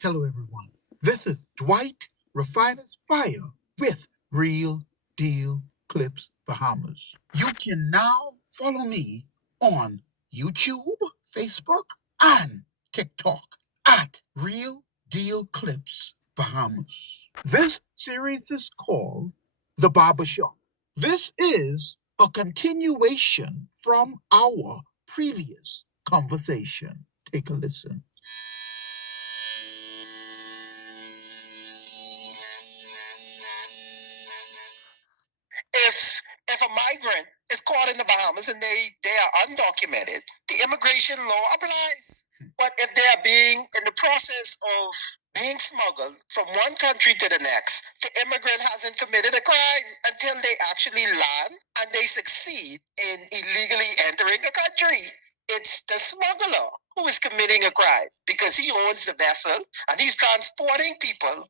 Hello, everyone. This is Dwight Refiner's Fire with Real Deal Clips Bahamas. You can now follow me on YouTube, Facebook, and TikTok at Real Deal Clips Bahamas. This series is called The Barbershop. This is a continuation from our previous conversation. Take a listen. If a migrant is caught in the Bahamas and they are undocumented, the immigration law applies. But if they are being in the process of being smuggled from one country to the next, the immigrant hasn't committed a crime until they actually land and they succeed in illegally entering a country. It's the smuggler who is committing a crime because he owns the vessel and he's transporting people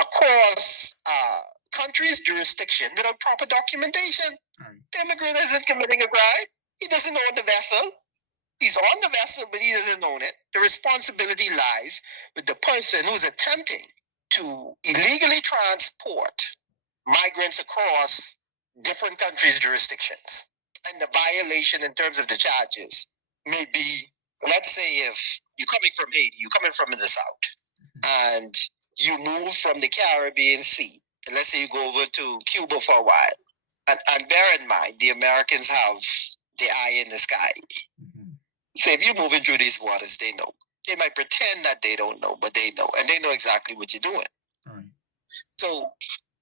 across country's jurisdiction without proper documentation. Right. The immigrant isn't committing a crime. He doesn't own the vessel. He's on the vessel, but he doesn't own it. The responsibility lies with the person who's attempting to illegally transport migrants across different countries' jurisdictions. And the violation in terms of the charges may be, let's say if you're coming from Haiti, you're coming from the south, and you move from the Caribbean Sea, and let's say you go over to Cuba for a while, and bear in mind, the Americans have the eye in the sky. Mm-hmm. So if you're moving through these waters, they know. They might pretend that they don't know, but they know, and they know exactly what you're doing. Right. So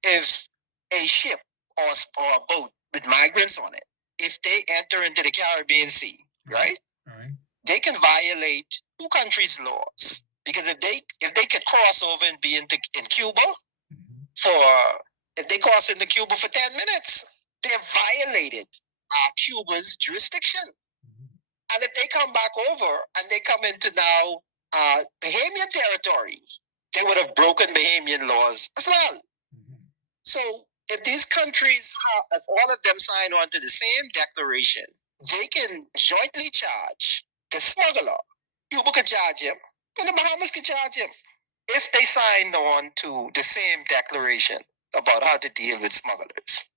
if a ship or a boat with migrants on it, if they enter into the Caribbean Sea, right? Right. They can violate two countries' laws because if they could cross over and be in Cuba for if they cross into Cuba for 10 minutes, they've violated Cuba's jurisdiction. And if they come back over and they come into now Bahamian territory, they would have broken Bahamian laws as well. So if these countries, if all of them sign on to the same declaration, they can jointly charge the smuggler. Cuba could charge him, and the Bahamas could charge him if they signed on to the same declaration about how to deal with smugglers.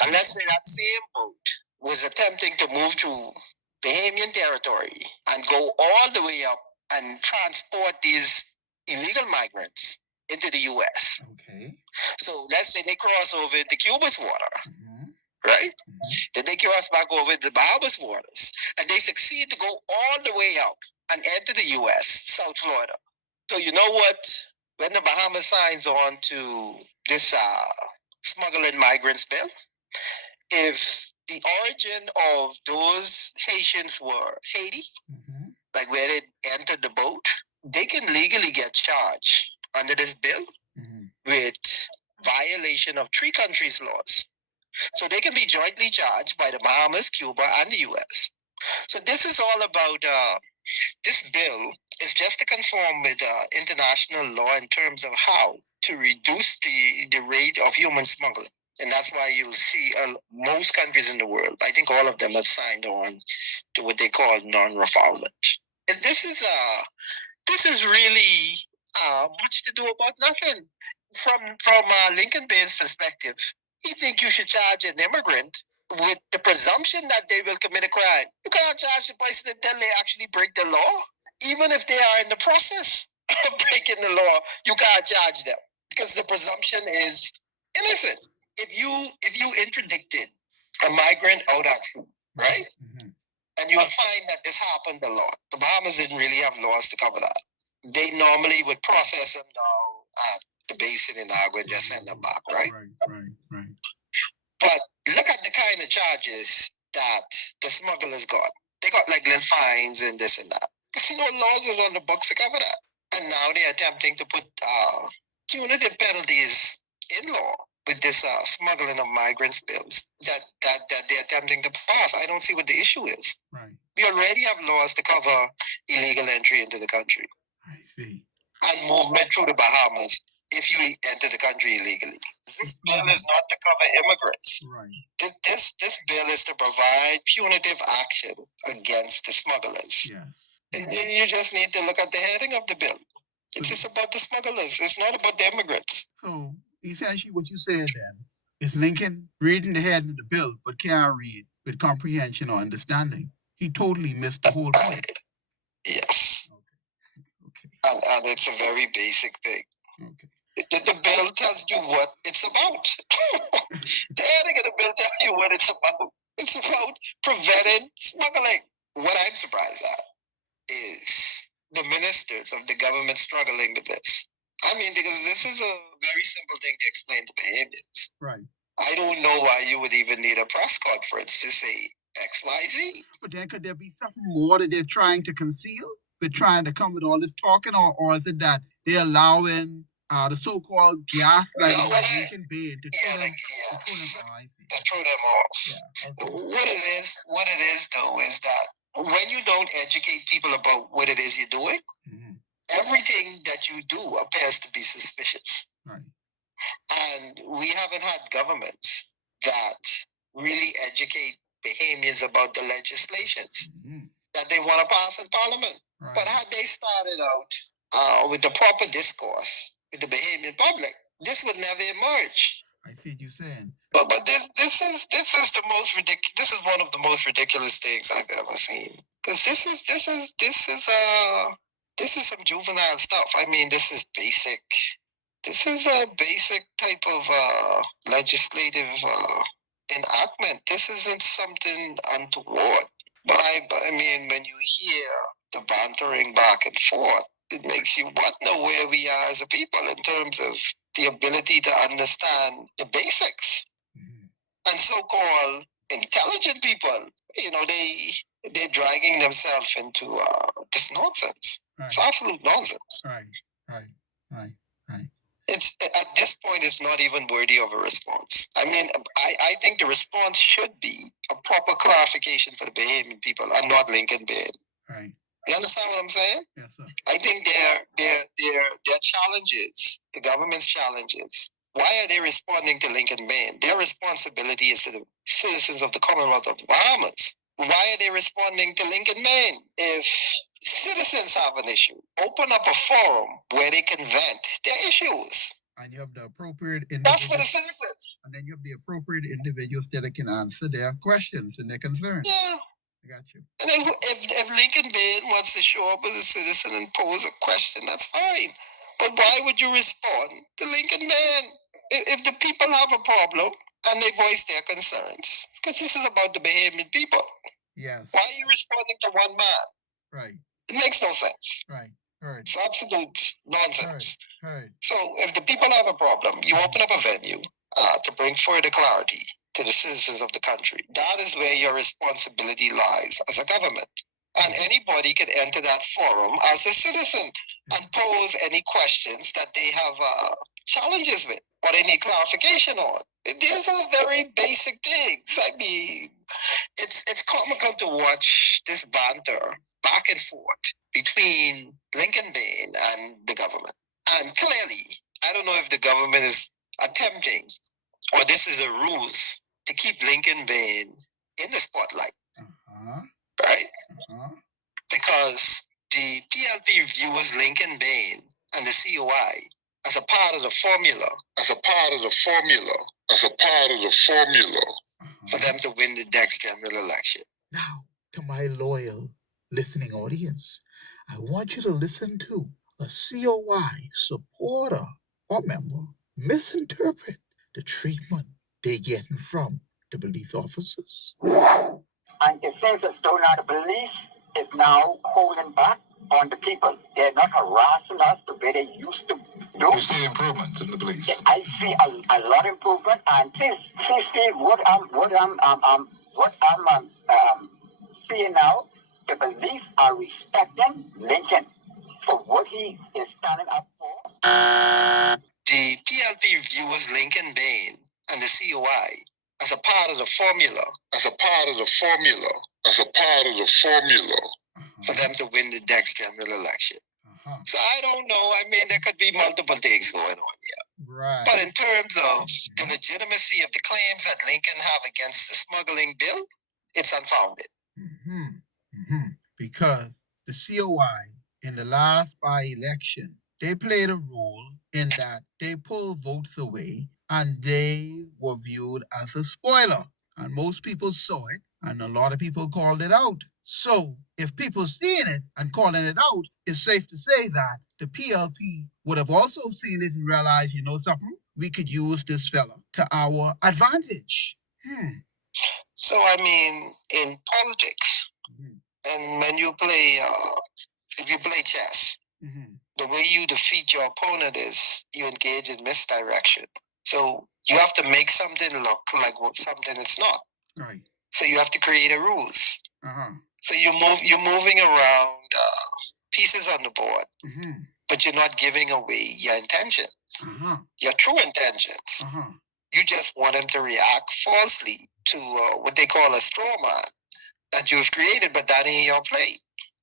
And let's say that same boat was attempting to move through Bahamian territory and go all the way up and transport these illegal migrants into the U.S. Okay. So let's say they cross over into Cuba's water, right? Then they cross back over the Bahamas waters, and they succeed to go all the way up and enter the U.S., South Florida. So you know what? When the Bahamas signs on to this smuggling migrants bill, if the origin of those Haitians were Haiti, like where they entered the boat, they can legally get charged under this bill with violation of three countries' laws. So they can be jointly charged by the Bahamas, Cuba, and the U.S. So this is all about, this bill is just to conform with international law in terms of how to reduce the rate of human smuggling. And that's why you'll see most countries in the world, I think all of them have signed on to what they call non-refoulement. And this is really much to do about nothing. From Lincoln Bain's perspective, he think you should charge an immigrant with the presumption that they will commit a crime. You cannot charge the person until they actually break the law. Even if they are in the process of breaking the law, you can't charge them because the presumption is innocent. If you interdicted a migrant out at sea, right? And you will find that this happened a lot. The Bahamas didn't really have laws to cover that. They normally would process them now at the basin in Agua and just send them back, right? Right. But look at the kind of charges that the smugglers got. They got like little fines and this and that. Because laws is on the books to cover that. And now they're attempting to put punitive penalties in law with this smuggling of migrants bills that they're attempting to pass. I don't see what the issue is. Right. We already have laws to cover illegal entry into the country. I see. And movement through the Bahamas if you enter the country illegally. This bill is not to cover immigrants. Right. This bill is to provide punitive action against the smugglers. Yes. And you just need to look at the heading of the bill. It's just about the smugglers. It's not about the immigrants. So essentially what you said then is Lincoln reading the heading of the bill but can't read with comprehension or understanding. He totally missed the whole point. Yes. Okay. And it's a very basic thing. Okay. The bill tells you what it's about. The heading of the bill tells you what it's about. It's about preventing smuggling. What I'm surprised at is the ministers of the government struggling with this. I mean, because this is a very simple thing to explain to Bahamians. Right. I don't know why you would even need a press conference to say X, Y, Z. But then could there be something more that they're trying to conceal? They're trying to come with all this talking, or is it that they're allowing the so-called gaslighting like Lincoln Bay to throw them off? Yeah, okay. What it is though, is that when you don't educate people about what it is you're doing, everything that you do appears to be suspicious. Right. And we haven't had governments that really educate Bahamians about the legislations that they want to pass in Parliament. Right. But had they started out with the proper discourse with the Bahamian public, this would never emerge. I see what you're saying. But this is the most ridiculous. This is one of the most ridiculous things I've ever seen. Because this is some juvenile stuff. I mean, this is basic. This is a basic type of legislative enactment. This isn't something untoward. But I mean, when you hear the bantering back and forth, it makes you wonder where we are as a people in terms of the ability to understand the basics. And so-called intelligent people, they're dragging themselves into this nonsense. Right. It's absolute nonsense. Right. It's at this point, it's not even worthy of a response. I mean, I think the response should be a proper clarification for the Bahamian people and not Lincoln Bay. Right. You understand what I'm saying? Yes, sir. I think their challenges, the government's challenges. Why are they responding to Lincoln Bay? Their responsibility is to the citizens of the Commonwealth of the Bahamas. Why are they responding to Lincoln, Maine? If citizens have an issue, open up a forum where they can vent their issues. And you have the appropriate individuals. That's for the citizens. And then you have the appropriate individuals that can answer their questions and their concerns. Yeah. I got you. And then if Lincoln Bain wants to show up as a citizen and pose a question, that's fine. But why would you respond to Lincoln Bain? If the people have a problem and they voice their concerns, because this is about the Bahamian people. Yes. Why are you responding to one man? Right. It makes no sense. Right. It's absolute nonsense. Right. So if the people have a problem, you open up a venue to bring further clarity to the citizens of the country. That is where your responsibility lies as a government. And anybody can enter that forum as a citizen and pose any questions that they have challenges with or they need clarification on. These are very basic things. I mean, it's comical to watch this banter back and forth between Lincoln Bain and the government. And clearly, I don't know if the government is attempting or this is a ruse to keep Lincoln Bain in the spotlight. Right? Because the PLP views Lincoln Bain and the COI as a part of the formula, for them to win the next general election. Now, to my loyal listening audience, I want you to listen to a COI supporter or member misinterpret the treatment they're getting from the police officers. And it seems as though now the police is now holding back on the people. They're not harassing us the way they used to do. You see improvement in the police? I see a lot of improvement, and please see what I'm seeing now. The police are respecting Lincoln for what he is standing up for. The PLP views Lincoln Bain and the COI as a part of the formula, for them to win the next general election. So I don't know. I mean, there could be multiple things going on here. Right. But in terms of the legitimacy of the claims that Lincoln have against the smuggling bill, it's unfounded. Because the COI in the last by-election they played a role in that they pulled votes away and they were viewed as a spoiler. And most people saw it, and a lot of people called it out. So, if people seeing it and calling it out, it's safe to say that the PLP would have also seen it and realized, you know something, we could use this fella to our advantage. So, I mean, in politics, and when you play, if you play chess, the way you defeat your opponent is you engage in misdirection. So you have to make something look like something it's not. Right. So you have to create a rules. So you're moving around pieces on the board, but you're not giving away your intentions, your true intentions. You just want them to react falsely to what they call a straw man that you've created, but that ain't your play.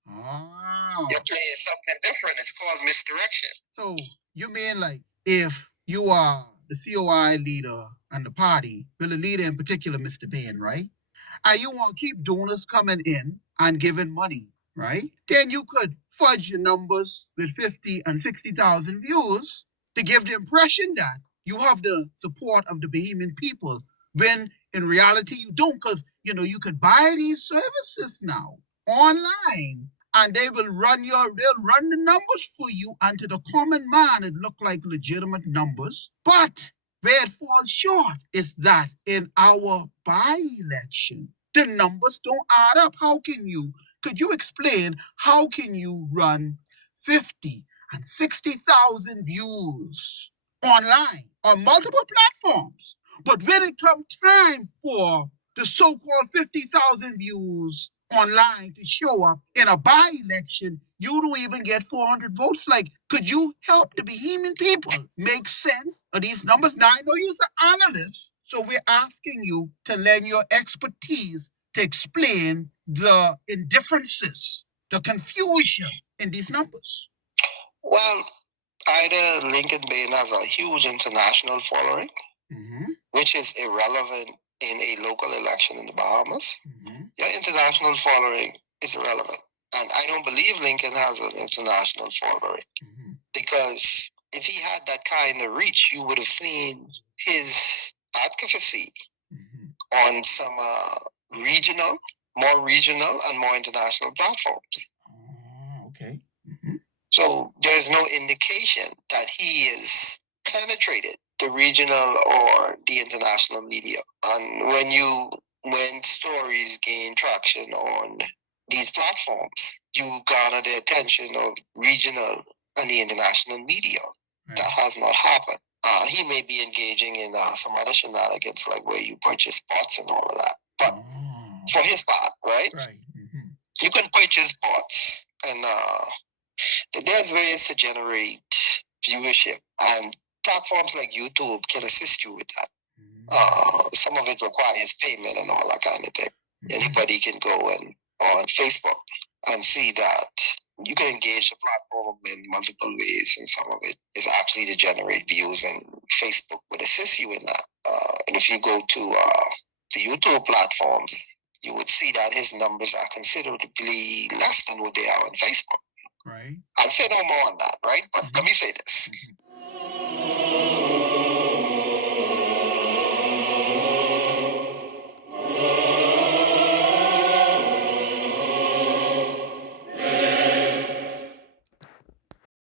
Your play is something different. It's called misdirection. So you mean like if you are the COI leader and the party, well, the leader in particular, Mr. Bain, right? And you want to keep donors coming in and giving money, right? Then you could fudge your numbers with 50 and 60,000 views to give the impression that you have the support of the Bahamian people, when in reality you don't, because you could buy these services now online and they'll run the numbers for you, and to the common man it look like legitimate numbers. But where it falls short is that in our by-election, the numbers don't add up. Could you explain how can you run 50 and 60,000 views online on multiple platforms, but when it comes time for the so-called 50,000 views online to show up in a by-election, you don't even get 400 votes? Like, could you help the Bahamian people make sense of these numbers? Now, I know you're an analyst, so we're asking you to lend your expertise to explain the indifferences, the confusion in these numbers. Well, either Lincoln Bain has a huge international following, which is irrelevant in a local election in the Bahamas. Your international following is irrelevant. And I don't believe Lincoln has an international following, because if he had that kind of reach, you would have seen his advocacy on some more regional and more international platforms. Okay. So there's no indication that he is penetrated the regional or the international media. And when stories gain traction on these platforms, you garner the attention of regional and the international media. Right. That has not happened. He may be engaging in some other shenanigans, like where you purchase bots and all of that. But for his part, right? Right. You can purchase bots, and there's ways to generate viewership, and platforms like YouTube can assist you with that. Some of it requires payment and all that kind of thing. Anybody can go on Facebook and see that you can engage the platform in multiple ways, and some of it is actually to generate views, and Facebook would assist you in that. And if you go to the YouTube platforms, you would see that his numbers are considerably less than what they are on Facebook. Right. I'll say no more on that, right? But let me say this.